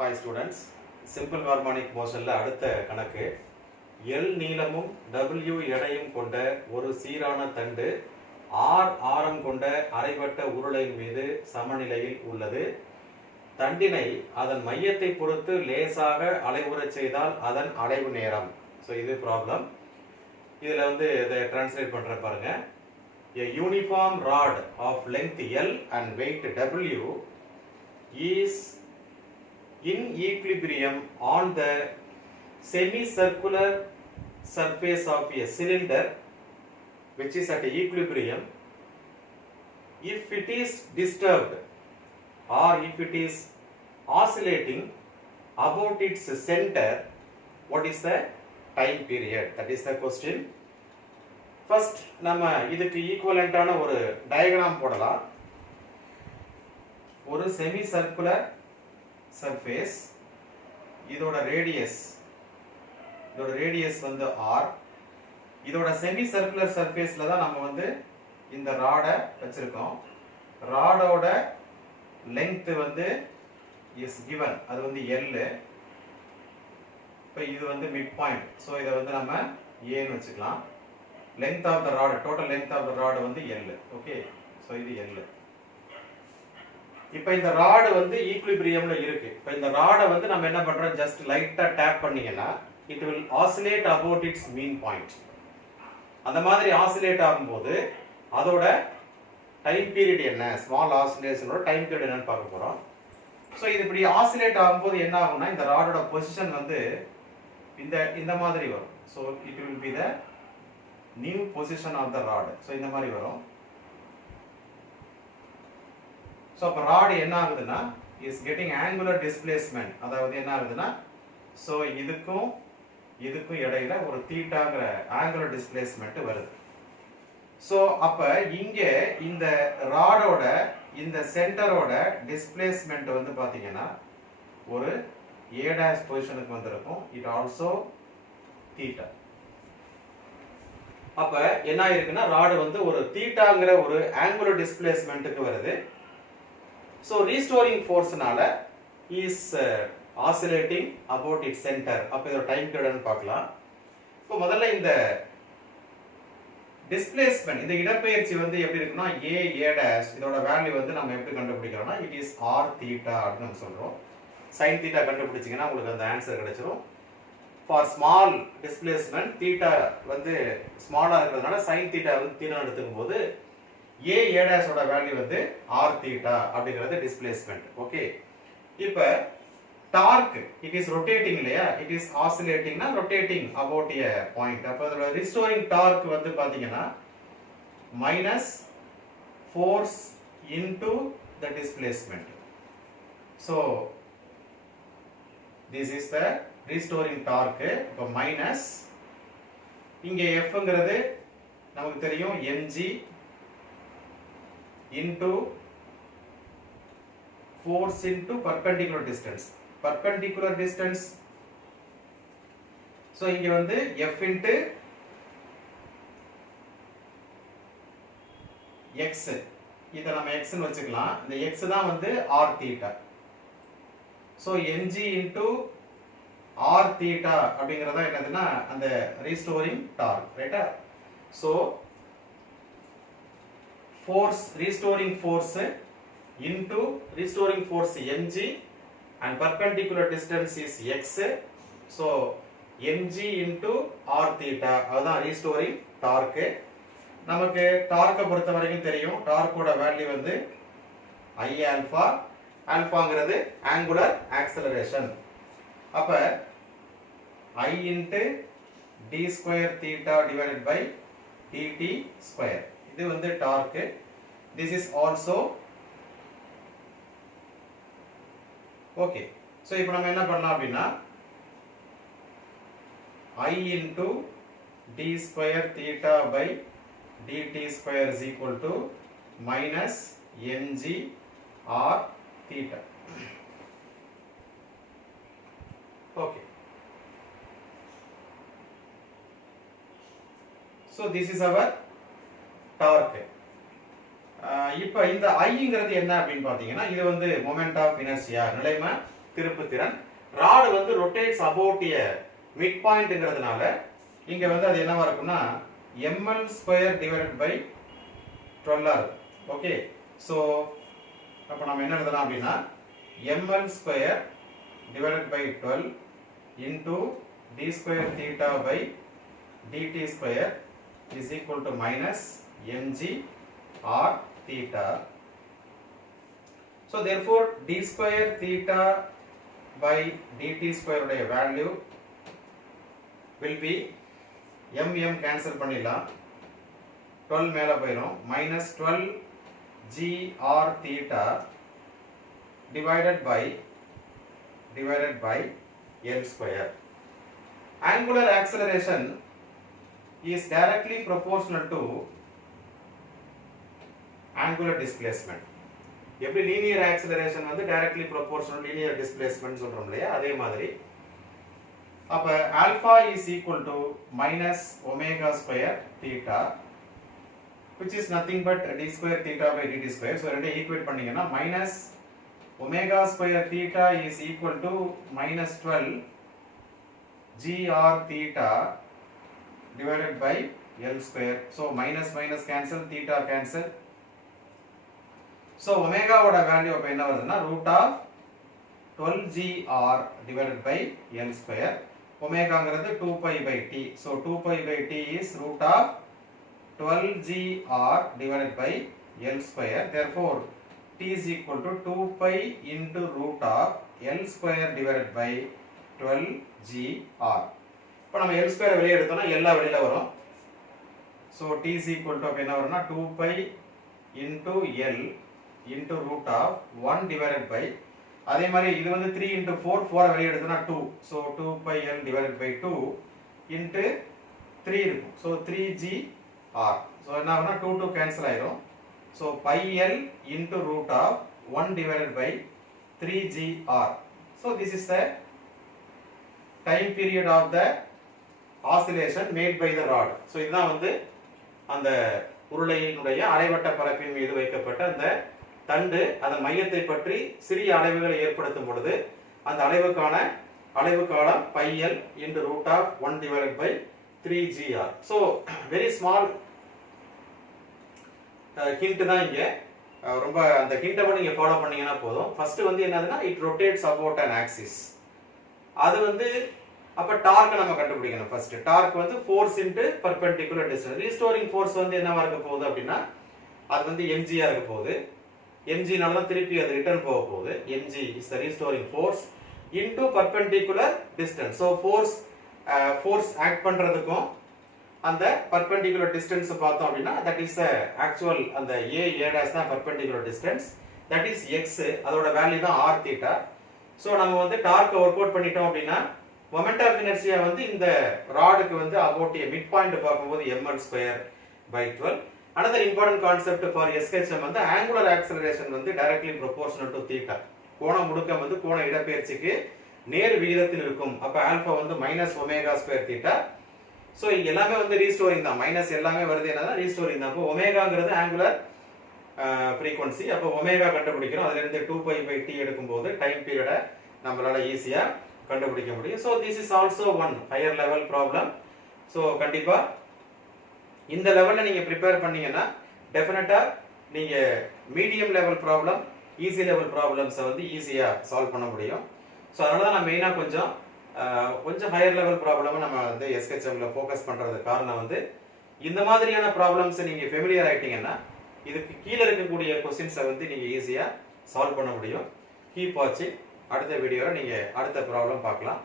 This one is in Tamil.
Hi students, simple harmonic motionல அடுத்த கணக்கு L நீளமும் W எடையும் கொண்ட ஒரு சீரான தண்டு R ஆரம் கொண்ட அரைவட்ட உருளையின் மீது சமநிலையில் உள்ளது. தண்டினை அதன் மையத்தை பொறுத்து லேசாக அலைவுறச் செய்தால் அதன் அலைவு நேரம். ஸோ இது ப்ராப்ளம். இதில் இதை டிரான்ஸ்லேட் பண்ணுற பாருங்க. A uniform rod of length L and weight W is in equilibrium on the semicircular surface of a cylinder which is at equilibrium. If it is disturbed or if it is oscillating about its center, what is the time period? That is the question. First நம்ம இதுக்கு ஈக்குவலண்டான ஒரு டயகிராம் போடலாம். ஒரு செமி சர்க்குலர் சர்ஃபேஸ், இதோட ரேடியஸ் r, இதோட செமி சர்க்குலர் சர்ஃபேஸ்ல தான் நம்ம இந்த ராடை வச்சிருக்கோம். ராடோட லெங்த் இஸ் given, அது L. இப்போ இது மிட் பாயிண்ட். ஸோ இதை நம்ம ஏன்னு வச்சுக்கலாம். length of the rod, total length of the rod L. Okay, so இது L. இப்போ இந்த ராடு ஈக்குலிபிரியம்ல இருக்கு. இப்போ இந்த ராடை நம்ம என்ன பண்றோம், ஜஸ்ட் லைட்டா டேப் பண்ணீங்கன்னா it will oscillate about its mean point. அந்த மாதிரி ஆசிலேட் ஆகும்போது அதோட டைம் பீரியட் என்ன, ஸ்மால் ஆசிலேஷனோட டைம் பீரியட் என்னன்னு பார்க்க போறோம். ஸோ இது இப்படி ஆசிலேட் ஆகும்போது என்ன ஆகும்னா இந்த ராடோட பொசிஷன் இந்த மாதிரி வரும். So it will be the new position of the rod. So இந்த மாதிரி வரும். ஸோ அப்போ ராடு என்ன ஆகுதுன்னா இஸ் கெட்டிங் ஆங்குலர் டிஸ்பிளேஸ்மெண்ட். அதாவது என்ன ஆகுதுன்னா, ஸோ இதுக்கும் இடையில ஒரு தீட்டாங்கிற ஆங்குலர் டிஸ்பிளேஸ்மெண்ட் வருது. ஸோ அப்ப இங்க இந்த ராடோட இந்த சென்டரோட டிஸ்பிளேஸ்மெண்ட் பாத்தீங்கன்னா ஒரு A' பொசிஷனுக்கு வந்திருக்கும். It also theta. அப்ப என்ன ஆயிருக்குன்னா ராடு ஒரு தீட்டாங்கிற ஒரு ஆங்குலர் டிஸ்பிளேஸ்மெண்ட்டுக்கு வருது. ஸோ ரீஸ்டோரிங் ஃபோர்ஸ்னால is oscillating about it centre. அப்ப இதோட டைம் பீரியட்னு பார்க்கலாம். இப்போ முதல்ல இந்த டிஸ்பிளேஸ்மெண்ட், இந்த இடப்பெயர்ச்சி எப்படி இருக்குன்னா A' இதோட வேல்யூ நம்ம எப்படி கண்டுபிடிக்கிறோம்னா இட் இஸ் r தீட்டா அப்படின்னு நம்ம சொல்றோம். sin தீட்டா கண்டுபிடிச்சீங்கன்னா உங்களுக்கு அந்த ஆன்சர் கிடைச்சிரும். ஃபார் ஸ்மால் டிஸ்பிளேஸ்மெண்ட் தீட்டா ஸ்மாலா இருக்கிறதுனால sin தீட்டா தீட்டா எடுத்துக்கும் போது A' ஓட வேல்யூ r தீட்டா அப்படிங்கிறது டிஸ்பிளேஸ்மெண்ட். ஓகே, இப்போ டார்க் இட் இஸ் ரொட்டேட்டிங் இல்லையா, இட் இஸ் ஆசிலேட்டிங்னா ரொட்டேட்டிங் அபவுட் எ பாயிண்ட். அப்போ அதோட ரிஸ்டோரிங் டார்க் பாத்தீங்கன்னா minus force into the displacement. So this is the restoring torque. இப்போ மைனஸ் இங்க எஃப்ங்கிறது நமக்கு தெரியும் mg into force into perpendicular distance. Perpendicular distance, so இங்க f into x, இத நம்ம x ன்னு வச்சுக்கலாம். இந்த x தான் r theta. so mg into r theta அப்படிங்கறதா என்னதுன்னா அந்த ரீஸ்டோரிங் டார்க், ரைட்டா? so force, restoring force into restoring force mg and perpendicular distance is x. so mg into r theta அதுதான் restoring torque. நமக்கு டார்க்கை பொறுத்த வரைக்கும் தெரியும் டார்க்கோட வேல்யூ I alpha. ஆல்பாங்கிறது angular acceleration. அப்ப I into d square theta divided by dt square. இது torque. this is also okay. So இப்போ நம்ம என்ன பண்ணலாம் அப்படினா I into d square theta by dt square is equal to minus mg r theta. Okay. So this is our torque. இப்போ இந்த ஐங்கிறது என்ன அப்படின்னு பாத்தீங்கன்னா இது மொமெண்ட் ஆஃப் இனர்ஷியா, நிலைம திருப்பு திறன். ராடு வந்து ரொட்டேட்ஸ் அபவுட் எ மிட் பாயிண்ட்ங்கிறதுனால இங்க வந்து அது என்னவா இருக்கும்னா ml ஸ்கொயர் டிவைடட் பை 12 ஆ இருக்கும். ஓகே, ஸோ அப்போ நம்ம என்ன எழுதலாம் அப்படின்னா ml square divided by 12 into d square theta by dt square is equal to minus mg r theta. So therefore d square theta by dt square உடைய value will be mm cancel பண்ணிடலாம், 12 மேல போயிடும், minus 12 g r theta divided by L square. Angular acceleration is directly proportional to angular displacement. எப்படி linear acceleration வந்து directly proportional linear displacement சொல்றோம் இல்லையா, அதே மாதிரி அப்ப alpha is equal to minus omega square theta which is nothing but d square theta by dt square. So ரெண்டை ஈக்குவேட் பண்ணீங்கன்னா minus omega square theta is equal to minus 12 gr theta divided by L square. So minus minus cancel, theta cancel. So omega ஓட வேல்யூ அப்ப என்ன வருதுன்னா root of 12gr divided by L square. ஒமேகாங்கிறது 2 pi by t. So 2 pi by t is root of 12gr divided by L square. Therefore t is equal to 2 pi into root of L square divided by 12gr. இப்போ நம்ம L square வெளியே எடுத்தோம்னா எல்லா வெளியில வரும். So t is equal to அப்ப என்ன வரும்னா 2 pi into L into root of 1 divided by, அதே மாதிரி இது வந்து 3 into 4, 4 வெளியே எடுத்தோம்னா 2. So 2 pi L divided by 2 into 3 இருக்கும். So 3gr. So என்ன ஆகும்னா 2 2 cancel ஆயிரும். So pi L into root of 1 divided by 3gr. So this is the time period of the oscillation made by the rod. So இதுதான் வந்து அந்த உருளையினுடைய அரைவட்ட பரப்பின் மீது வைக்கப்பட்ட அந்த தண்டு அதன் மையத்தை பற்றி சிறிய அலைவுகளை ஏற்படுத்தும் பொழுது அந்த அலைவு காலம் pi L into root of 1 divided by 3gr. So very small hint தான் இங்க, ரொம்ப அந்த ஹிண்ட்டை மட்டும் நீங்க ஃபாலோ பண்ணீங்கன்னா போதும். ஃபர்ஸ்ட் வந்து என்னதுன்னா it rotates about an axis. அது வந்து அப்ப டார்க் நம்ம கண்டுபிடிக்கணும். ஃபர்ஸ்ட் டார்க் வந்து force into perpendicular distance. Restoring force வந்து என்னவா இருக்க போகுது அப்படின்னா அது வந்து mg ஆ இருக்க போகுது. mg நால தான் திருப்பி அது ரிட்டர்ன் போக போகுது. mg is the restoring force into perpendicular distance. So force act பண்றதுக்கும் அந்த perpendicular distance பார்த்தோம் அப்படின்னா that is the actual அந்த a dash தான் perpendicular distance, that is x, அதோட வேல்யூ தான் r theta. So நம்ம வந்து டார்க் வொர்க் அவுட் பண்ணிட்டோம் அப்படின்னா மொமெண்ட் ஆஃப் இனர்ஷியா வந்து இந்த ராடுக்கு வந்து about a mid point பார்க்கும்போது ml square by 12. Another important concept for SHM வந்து angular acceleration வந்து directly proportional to theta. கோண முடுக்கம் வந்து கோண இடப்பெயர்ச்சிக்கு நேர் விகிதத்தில் இருக்கும். அப்ப ஆல்பா வந்து minus omega square theta. So எல்லாமே வந்து ரீஸ்டோரிங் தான், மைனஸ் எல்லாமே வருது என்னன்னா ரீஸ்டோரிங் தான். அப்போ ஒமேகாங்கிறது angular frequency. அப்போ ஒமேகா கண்டுபிடிக்கிறோம், அதுல இருந்து 2 pi by t எடுக்கும்போது டைம் பீரியட நம்மளால ஈஸியா கண்டுபிடிக்க முடியும். So this is also one higher level problem. So கண்டிப்பா இந்த லெவல்ல நீங்க ப்ரிப்பேர் பண்ணீங்கன்னா டெஃபினட்டா நீங்க medium level problem, easy level ப்ராப்ளம்ஸை வந்து ஈஸியா சால்வ் பண்ண முடியும். ஸோ அதனால தான் நான் மெயினாக கொஞ்சம் ஹையர் லெவல் ப்ராப்ளமை நம்ம வந்து SHMல ஃபோக்கஸ் பண்றது காரணம் வந்து இந்த மாதிரியான ப்ராப்ளம்ஸை நீங்க ஃபெமிலியர் ஆயிட்டீங்கன்னா இதுக்கு கீழே இருக்கக்கூடிய கொஸ்டின்ஸை வந்து நீங்க ஈஸியா சால்வ் பண்ண முடியும். கீப் வாட்சிங். அடுத்த வீடியோவில் நீங்க அடுத்த ப்ராப்ளம் பார்க்கலாம்.